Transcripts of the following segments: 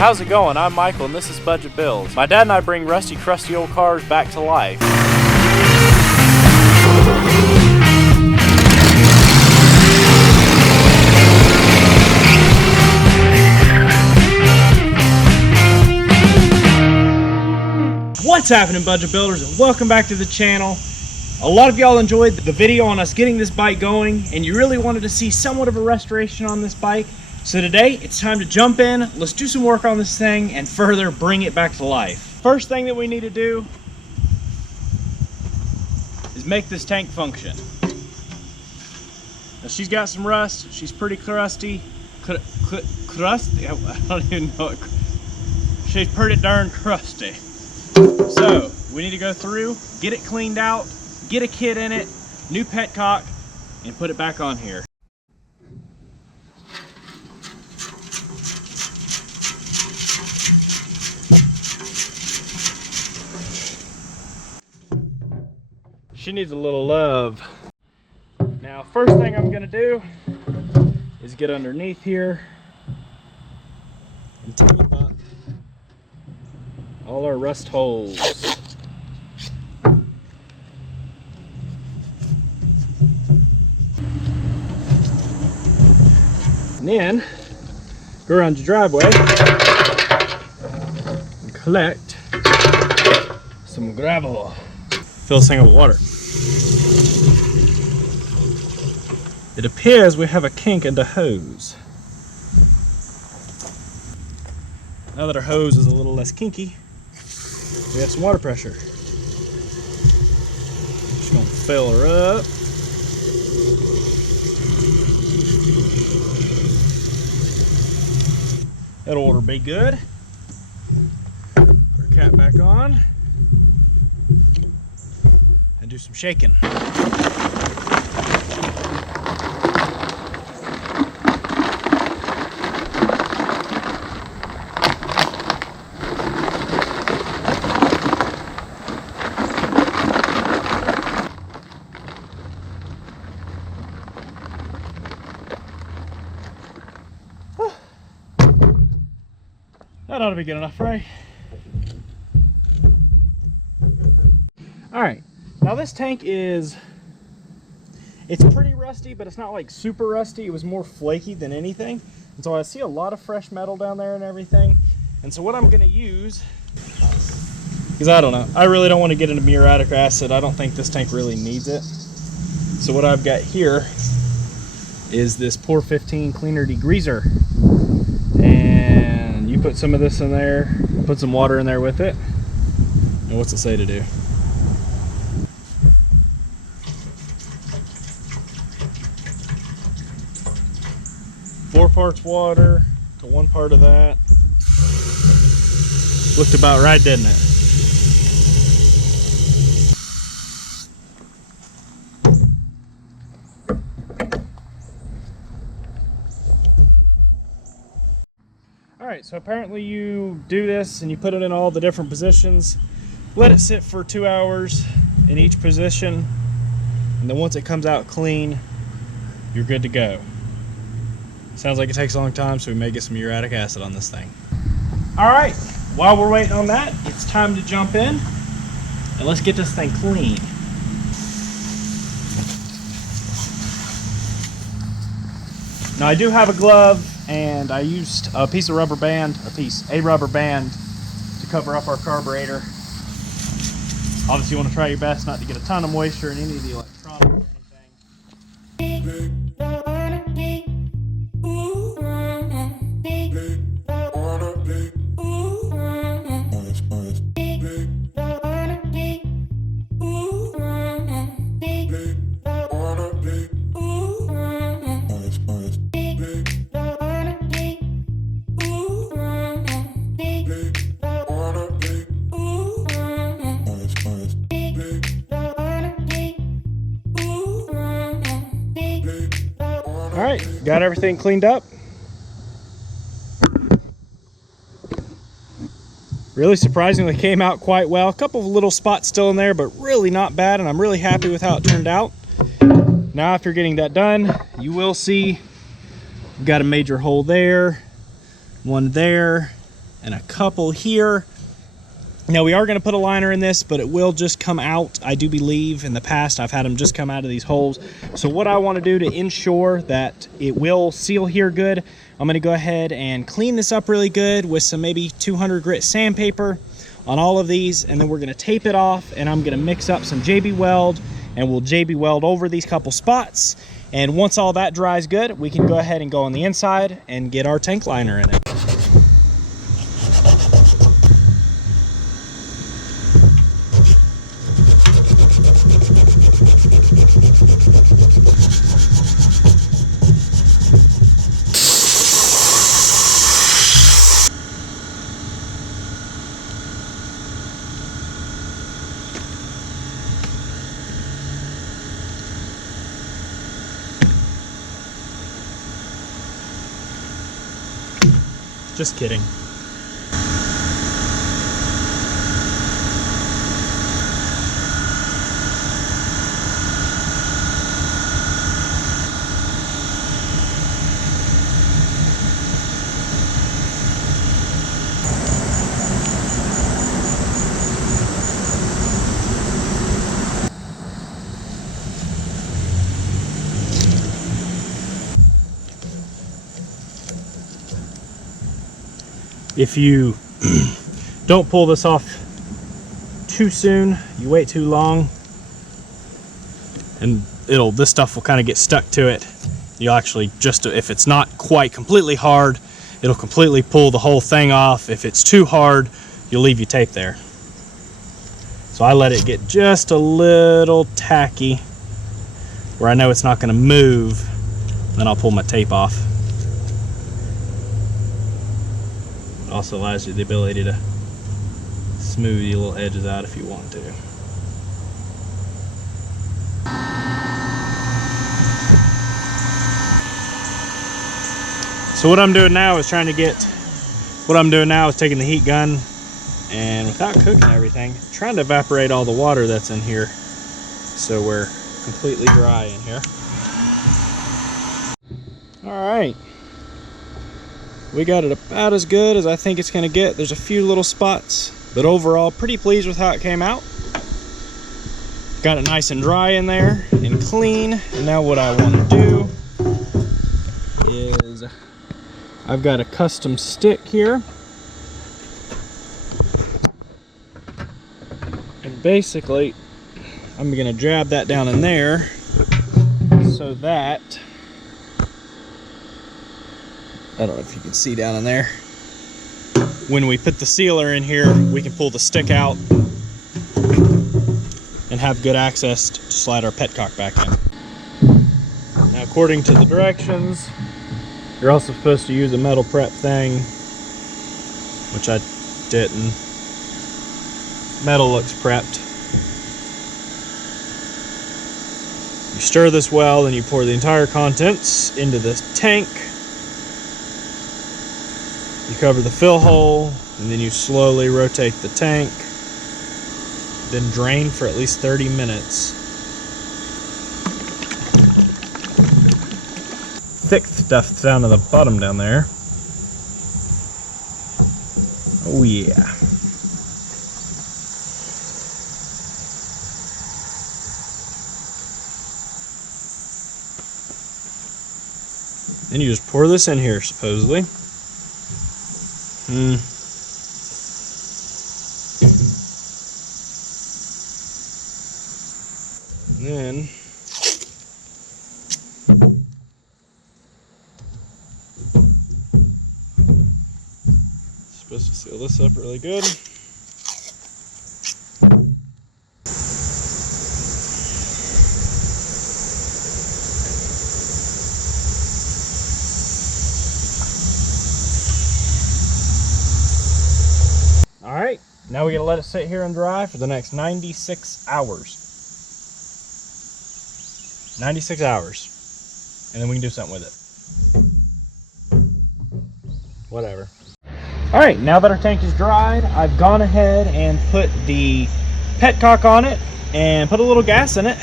How's it going? I'm Michael and this is Budget Bills. My dad and I bring rusty, crusty old cars back to life. What's happening, Budget Builders, and welcome back to the channel. A lot of y'all enjoyed the video on us getting this bike going, and you really wanted to see somewhat of a restoration on this bike. So today, it's time to jump in, let's do some work on this thing, and further bring it back to life. First thing that we need to do is make this tank function. Now, she's got some rust, she's pretty crusty. Crusty? I don't even know it. She's pretty darn crusty. So we need to go through, get it cleaned out, get a kit in it, new petcock, and put it back on here. She needs a little love. Now, first thing I'm gonna do is get underneath here and tape up all our rust holes. And then go around your driveway and collect some gravel. Fill this thing up with water. It appears we have a kink in the hose. Now that our hose is a little less kinky, we have some water pressure. Just gonna fill her up. That ought to be good. Put our cap back on and do some shaking. That ought to be good enough, right? All right, now this tank it's pretty rusty, but it's not like super rusty. It was more flaky than anything. And so I see a lot of fresh metal down there and everything. And so what I'm gonna use, because I don't know, I really don't want to get into muriatic acid. I don't think this tank really needs it. So what I've got here is this Pour 15 cleaner degreaser. And you put some of this in there, put some water in there with it, and what's it say to do? Four parts water to 1 part of that. Looked about right, didn't it? Alright, so apparently you do this and you put it in all the different positions, let it sit for 2 hours in each position, and then once it comes out clean, you're good to go. Sounds like it takes a long time, so we may get some muriatic acid on this thing. Alright, while we're waiting on that, it's time to jump in and let's get this thing clean. Now I do have a glove, and I used a piece of rubber band, a rubber band to cover up our carburetor. Obviously you want to try your best not to get a ton of moisture in any of the electronics or anything. Alright, got everything cleaned up. Really surprisingly came out quite well. A couple of little spots still in there, but really not bad, and I'm really happy with how it turned out. Now after getting that done, you will see we've got a major hole there, one there, and a couple here. Now we are going to put a liner in this, but it will just come out. I do believe in the past I've had them just come out of these holes. So what I want to do to ensure that it will seal here good, I'm going to go ahead and clean this up really good with some maybe 200 grit sandpaper on all of these, and then we're going to tape it off, and I'm going to mix up some JB Weld, and we'll JB Weld over these couple spots. And once all that dries good, we can go ahead and go on the inside and get our tank liner in it. Just kidding. If you don't pull this off too soon, you wait too long, and this stuff will kind of get stuck to it. You'll actually, just if it's not quite completely hard, it'll completely pull the whole thing off. If it's too hard, you'll leave your tape there. So I let it get just a little tacky where I know it's not going to move, then I'll pull my tape off. Also allows you the ability to smooth your little edges out if you want to. So what I'm doing now is taking the heat gun and, without cooking everything, trying to evaporate all the water that's in here so we're completely dry in here. All right. We got it about as good as I think it's going to get. There's a few little spots, but overall pretty pleased with how it came out. Got it nice and dry in there and clean. And now what I want to do is, I've got a custom stick here. And basically I'm going to jab that down in there so that, I don't know if you can see down in there, when we put the sealer in here, we can pull the stick out and have good access to slide our petcock back in. Now, according to the directions, you're also supposed to use a metal prep thing, which I didn't. Metal looks prepped. You stir this well, then you pour the entire contents into this tank. You cover the fill hole, and then you slowly rotate the tank, then drain for at least 30 minutes. Thick stuff down to the bottom down there. Oh yeah. Then you just pour this in here, supposedly. And then supposed to seal this up really good. All right, now we gotta let it sit here and dry for the next 96 hours. 96 hours, and then we can do something with it. Whatever. All right, now that our tank is dried, I've gone ahead and put the petcock on it and put a little gas in it,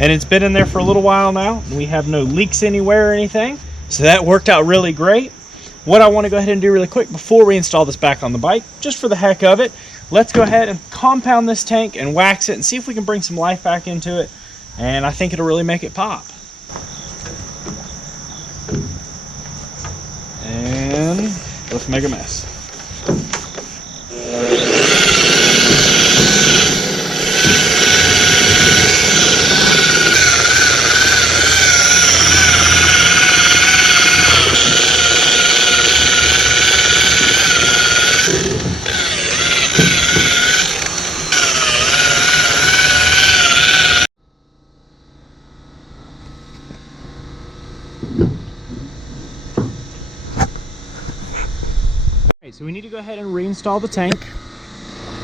and it's been in there for a little while now. We have no leaks anywhere or anything, so that worked out really great. what I want to go ahead and do really quick before we install this back on the bike, just for the heck of it, let's go ahead and compound this tank and wax it and see if we can bring some life back into it. And I think it'll really make it pop. And let's make a mess. So we need to go ahead and reinstall the tank.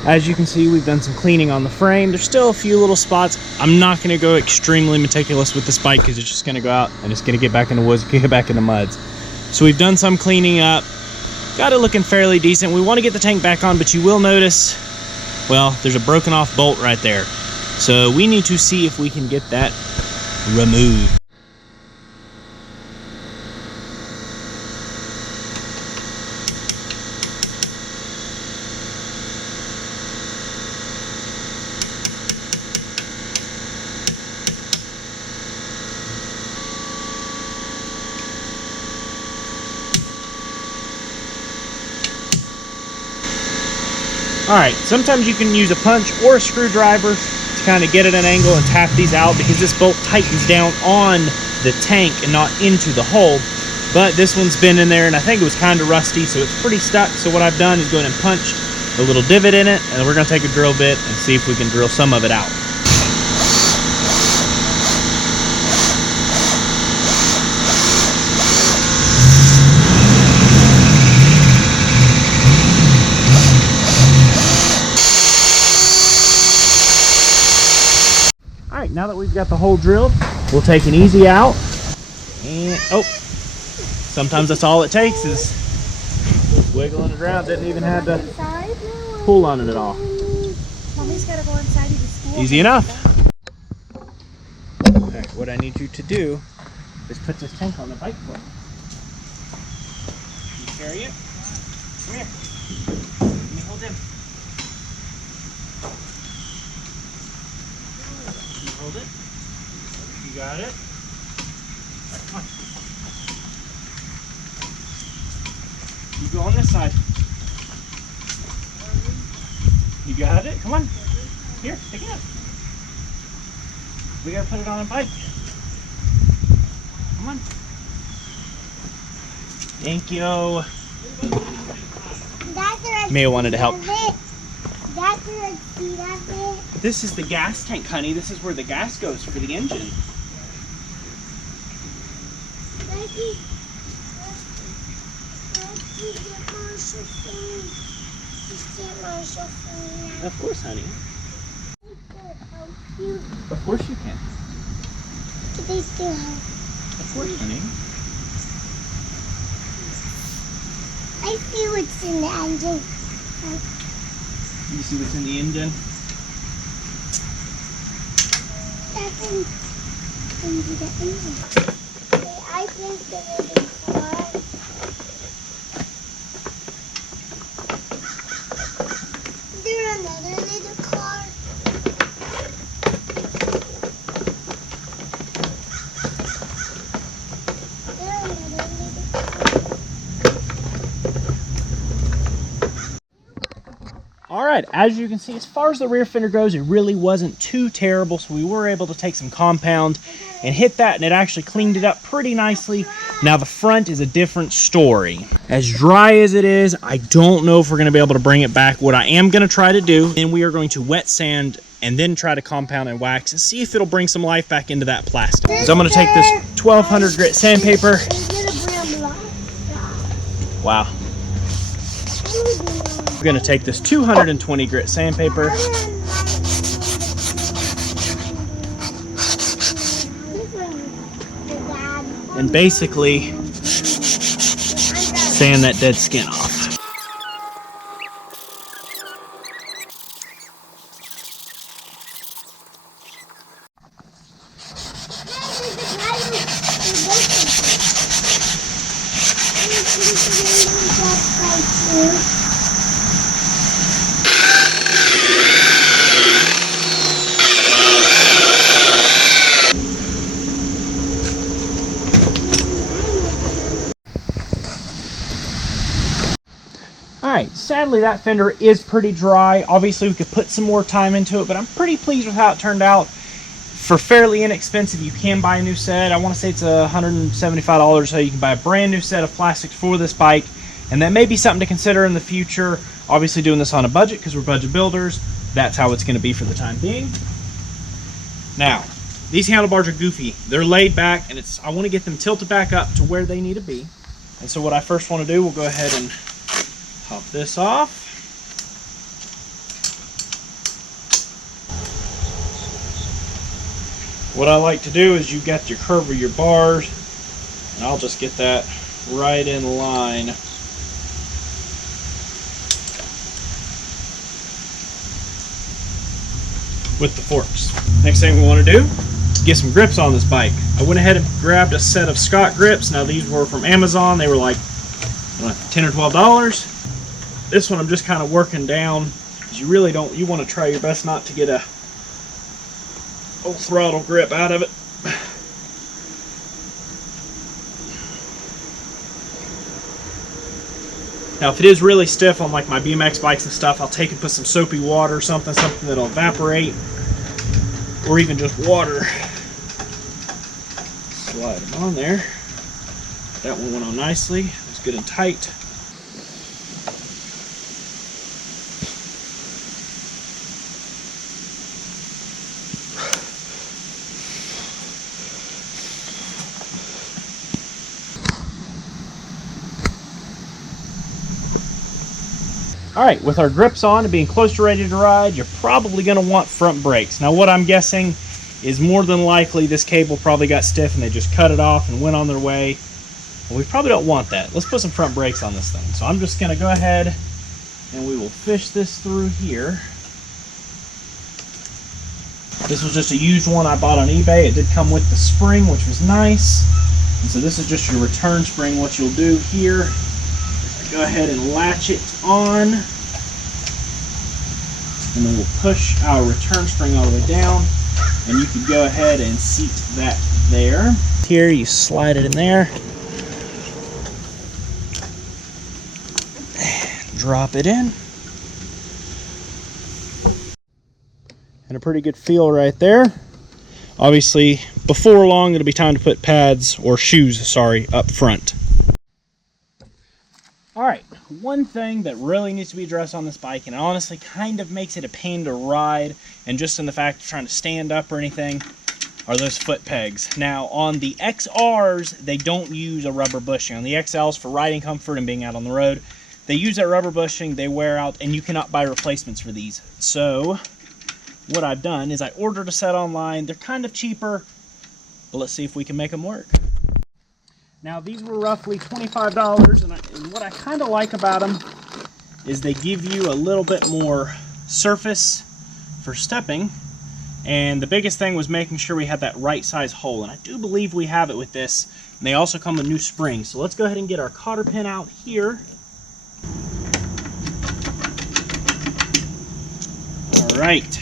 As you can see, we've done some cleaning on the frame. There's still a few little spots. I'm not going to go extremely meticulous with this bike because it's just going to go out and it's going to get back in the woods, get back in the muds. So we've done some cleaning up. Got it looking fairly decent. We want to get the tank back on, but you will notice, well, there's a broken off bolt right there. So we need to see if we can get that removed. Alright, sometimes you can use a punch or a screwdriver to kind of get at an angle and tap these out because this bolt tightens down on the tank and not into the hole. But this one's been in there and I think it was kind of rusty, so it's pretty stuck. So what I've done is go ahead and punched a little divot in it, and we're going to take a drill bit and see if we can drill some of it out. Alright, now that we've got the hole drilled, we'll take an easy out. And, oh, sometimes that's all it takes is wiggling it around. Didn't even have to pull on it at all. Mommy's gotta go inside to school. Easy enough. Okay, what I need you to do is put this tank on the bike for me. Can you carry it? Come here. Let me hold him. Hold it. You got it. Right, come on. You go on this side. You got it. Come on. Here, pick it up. We gotta put it on a bike. Come on. Thank you. Mia wanted to help. This is the gas tank, honey. This is where the gas goes for the engine. Of course, honey. Of course you can. Of course, honey. I see what's in the engine. You see what's in the engine? That's into the engine. Okay, I placed the little car. Is there another little car? Is there another little car? Alright, as you can see, as far as the rear fender goes, it really wasn't too terrible, so we were able to take some compound and hit that, and it actually cleaned it up pretty nicely. Now the front is a different story. As dry as it is, I don't know if we're going to be able to bring it back. What I am going to try to do, then we are going to wet sand and then try to compound and wax and see if it'll bring some life back into that plastic. So I'm going to take this 1200 grit sandpaper. Wow. We're going to take this 220 grit sandpaper. And basically sand that dead skin off. sadly that fender is pretty dry. Obviously we could put some more time into it, but I'm pretty pleased with how it turned out. For fairly inexpensive, you can buy a new set. I want to say it's $175, so you can buy a brand new set of plastics for this bike, and that may be something to consider in the future. Obviously doing this on a budget because we're budget builders. That's how it's going to be for the time being. Now, these handlebars are goofy. They're laid back, and I want to get them tilted back up to where they need to be. And so what I first want to do, we'll go ahead and pop this off. What I like to do is you got your curve of your bars, and I'll just get that right in line. With the forks. Next thing we want to do is get some grips on this bike. I went ahead and grabbed a set of Scott grips. Now these were from Amazon. They were like $10 or $12. This one I'm just kind of working down, because you really don't, you want to try your best not to get a old throttle grip out of it. Now if it is really stiff on like my BMX bikes and stuff, I'll take and put some soapy water or something that'll evaporate, or even just water. Slide them on there. That one went on nicely. It's good and tight. Alright, with our grips on and being close to ready to ride, you're probably going to want front brakes. Now what I'm guessing is more than likely this cable probably got stiff and they just cut it off and went on their way. Well, we probably don't want that. Let's put some front brakes on this thing. So I'm just going to go ahead and we will fish this through here. This was just a used one I bought on eBay. It did come with the spring, which was nice. And so this is just your return spring. What you'll do here is go ahead and latch it on, and then we'll push our return spring all the way down, and you can go ahead and seat that there. Here you slide it in there, drop it in, and a pretty good feel right there. Obviously before long it'll be time to put pads, or shoes, sorry, up front. Alright, one thing that really needs to be addressed on this bike, and honestly kind of makes it a pain to ride, and just in the fact of trying to stand up or anything, are those foot pegs. Now on the XRs, they don't use a rubber bushing. On the XLs, for riding comfort and being out on the road, they use that rubber bushing, they wear out, and you cannot buy replacements for these. So what I've done is I ordered a set online. They're kind of cheaper, but let's see if we can make them work. Now these were roughly $25, and what I kind of like about them is they give you a little bit more surface for stepping, and the biggest thing was making sure we had that right size hole, and I do believe we have it with this. And they also come with new springs. So let's go ahead and get our cotter pin out here. All right.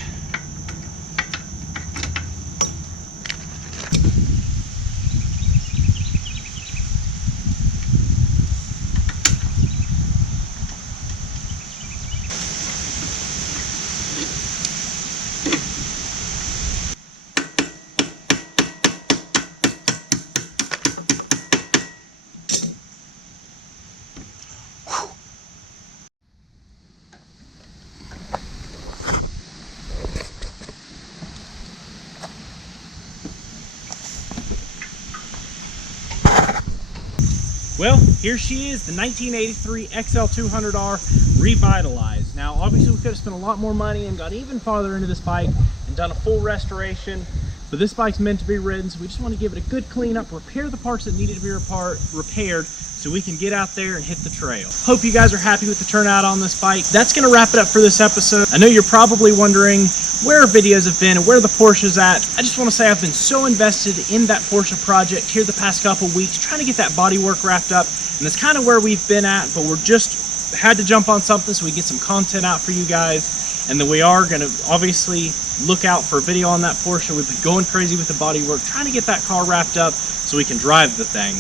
Well, here she is, the 1983 XL200R revitalized. Now, obviously we could have spent a lot more money and got even farther into this bike and done a full restoration, but this bike's meant to be ridden, so we just want to give it a good cleanup, repair the parts that needed to be repaired, so we can get out there and hit the trail. Hope you guys are happy with the turnout on this bike. That's going to wrap it up for this episode. I know you're probably wondering where our videos have been and where the Porsche's at. I just want to say I've been so invested in that Porsche project here the past couple weeks, trying to get that bodywork wrapped up, and that's kind of where we've been at, but we're just had to jump on something so we get some content out for you guys, and then we are going to obviously look out for a video on that Porsche. We've been going crazy with the bodywork, trying to get that car wrapped up so we can drive the thing.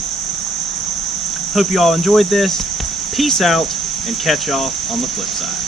Hope you all enjoyed this. Peace out. and catch y'all on the flip side.